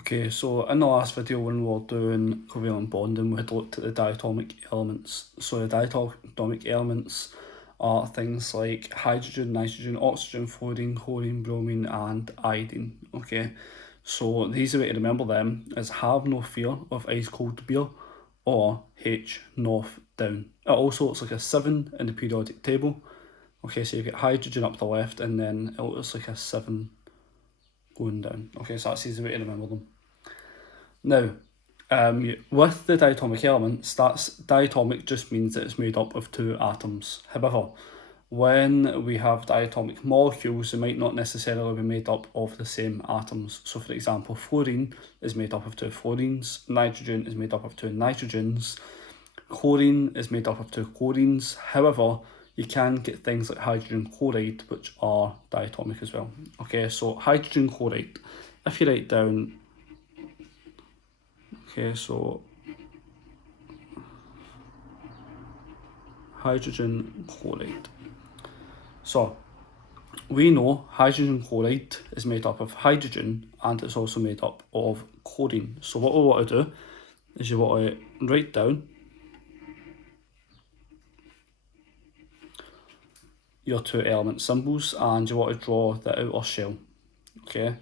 Okay, so in the last video when we were doing covalent bonding, we had looked at the diatomic elements. So the diatomic elements are things like hydrogen, nitrogen, oxygen, fluorine, chlorine, bromine and iodine. Okay, so the easy way to remember them is have no fear of ice cold beer or H north down. It also looks like a 7 in the periodic table. Okay, so you get hydrogen up the left and then it looks like a 7 going down. Okay, so that's the easy way to remember them. Now, with the diatomic elements, diatomic just means that it's made up of two atoms. However, when we have diatomic molecules, they might not necessarily be made up of the same atoms. So for example, fluorine is made up of two fluorines, nitrogen is made up of two nitrogens, chlorine is made up of two chlorines. However, you can get things like hydrogen chloride, which are diatomic as well. Okay, so hydrogen chloride, if you write down, okay, so hydrogen chloride. So we know hydrogen chloride is made up of hydrogen and it's also made up of chlorine. So what we want to do is you want to write down your two element symbols and you want to draw the outer shell. Okay,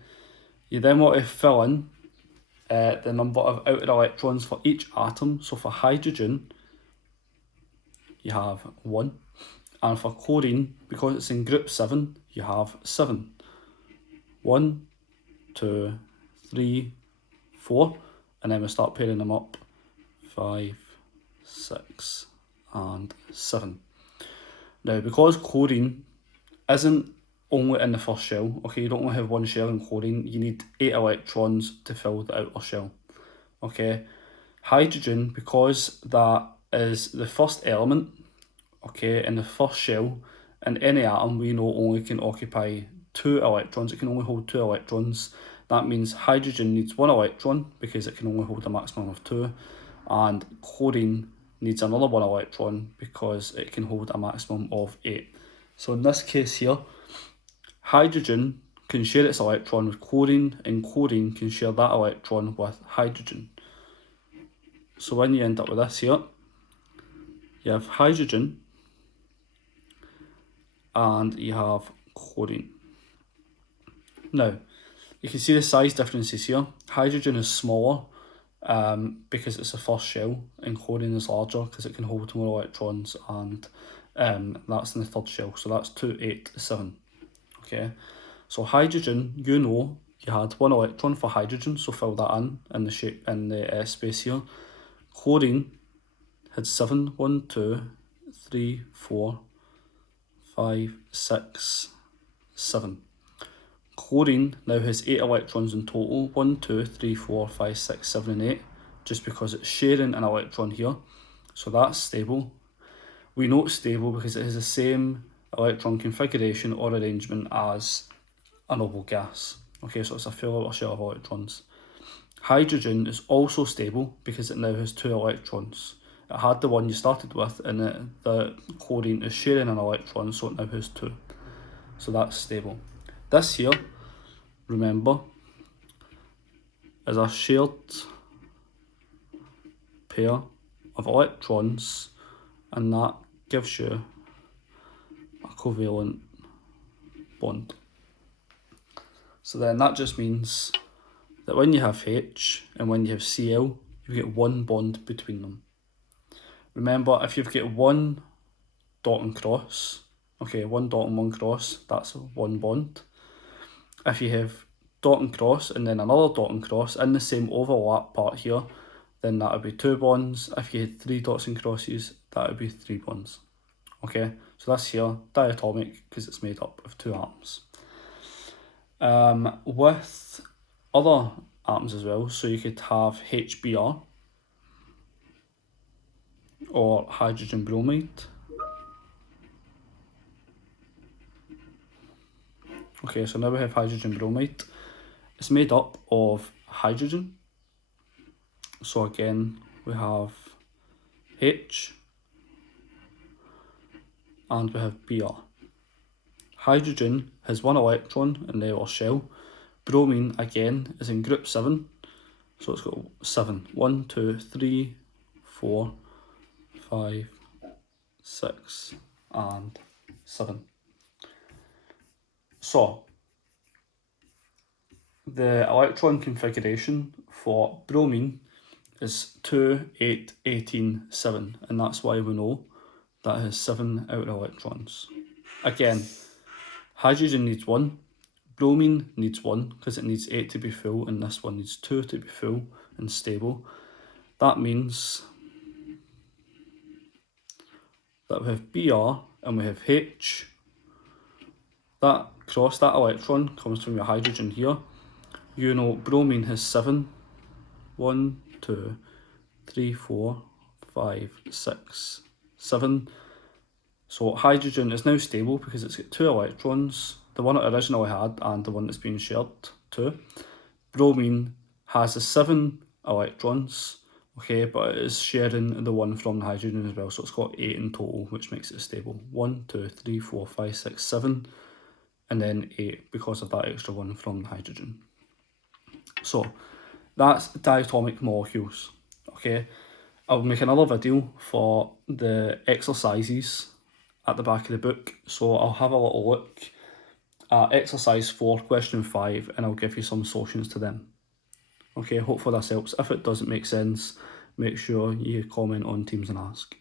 you then want to fill in the number of outer electrons for each atom. So for hydrogen you have 1, and for chlorine, because it's in group 7, you have 7. 1, 2, 3, 4, and then we start pairing them up, 5, 6 and 7. Now because chlorine isn't only in the first shell, okay, you don't only have one shell in chlorine, you need 8 electrons to fill the outer shell. Okay, hydrogen, because that is the first element, okay, in the first shell, and any atom we know only can occupy 2 electrons, it can only hold 2 electrons. That means hydrogen needs 1 electron because it can only hold a maximum of 2, and chlorine needs another 1 electron because it can hold a maximum of 8. So in this case here, hydrogen can share its electron with chlorine and chlorine can share that electron with hydrogen. So when you end up with this here, you have hydrogen and you have chlorine. Now, you can see the size differences here. Hydrogen is smaller because it's the first shell, and chlorine is larger because it can hold more electrons, and that's in the third shell. So that's 2, 8, 7. Okay, so hydrogen, you know, you had 1 electron for hydrogen, so fill that in the shape in the space here. Chlorine had 7, 1, 2, 3, 4, 5, 6, 7. Chlorine now has 8 electrons in total, 1, 2, 3, 4, 5, 6, 7 and 8, just because it's sharing an electron here, so that's stable. We know it's stable because it has the same electron configuration or arrangement as a noble gas. Okay, so it's a full outer shell of electrons. Hydrogen is also stable because it now has 2 electrons. It had the one you started with, and the chlorine is sharing an electron, so it now has 2. So that's stable. This here, remember, is a shared pair of electrons, and that gives you a covalent bond. So then that just means that when you have H and when you have Cl, you get 1 bond between them. Remember, if you've got 1 dot and cross, okay, 1 dot and 1 cross, that's 1 bond. If you have dot and cross and then another dot and cross in the same overlap part here, then that would be 2 bonds. If you had 3 dots and crosses, that would be 3 bonds. Okay, so that's here, diatomic, because it's made up of 2 atoms. With other atoms as well, so you could have HBr or hydrogen bromide. Okay, so now we have hydrogen bromide. It's made up of hydrogen. So again, we have H and we have Br. Hydrogen has 1 electron in the outer shell. Bromine again is in group 7, So it's got 7. 1, 2, 3, 4, 5, 6, and 7. So the electron configuration for bromine is 2, 8, 18, 7, and that's why we know that it has 7 outer electrons. Again, hydrogen needs 1, bromine needs 1 because it needs 8 to be full, and this one needs 2 to be full and stable. That means that we have Br and we have H. That cross, that electron comes from your hydrogen here. You know bromine has 7. 1, 2, 3, 4, 5, 6, 7. So hydrogen is now stable because it's got 2 electrons, the one it originally had and the one that's being shared too. Bromine has the 7 electrons, okay, but it is sharing the one from the hydrogen as well, so it's got 8 in total, which makes it stable. 1, 2, 3, 4, 5, 6, 7, and then 8 because of that extra one from the hydrogen. So that's diatomic molecules, okay. I'll make another video for the exercises at the back of the book, so I'll have a little look at exercise 4, question 5, and I'll give you some solutions to them. Okay, hopefully this helps. If it doesn't make sense, make sure you comment on Teams and Ask.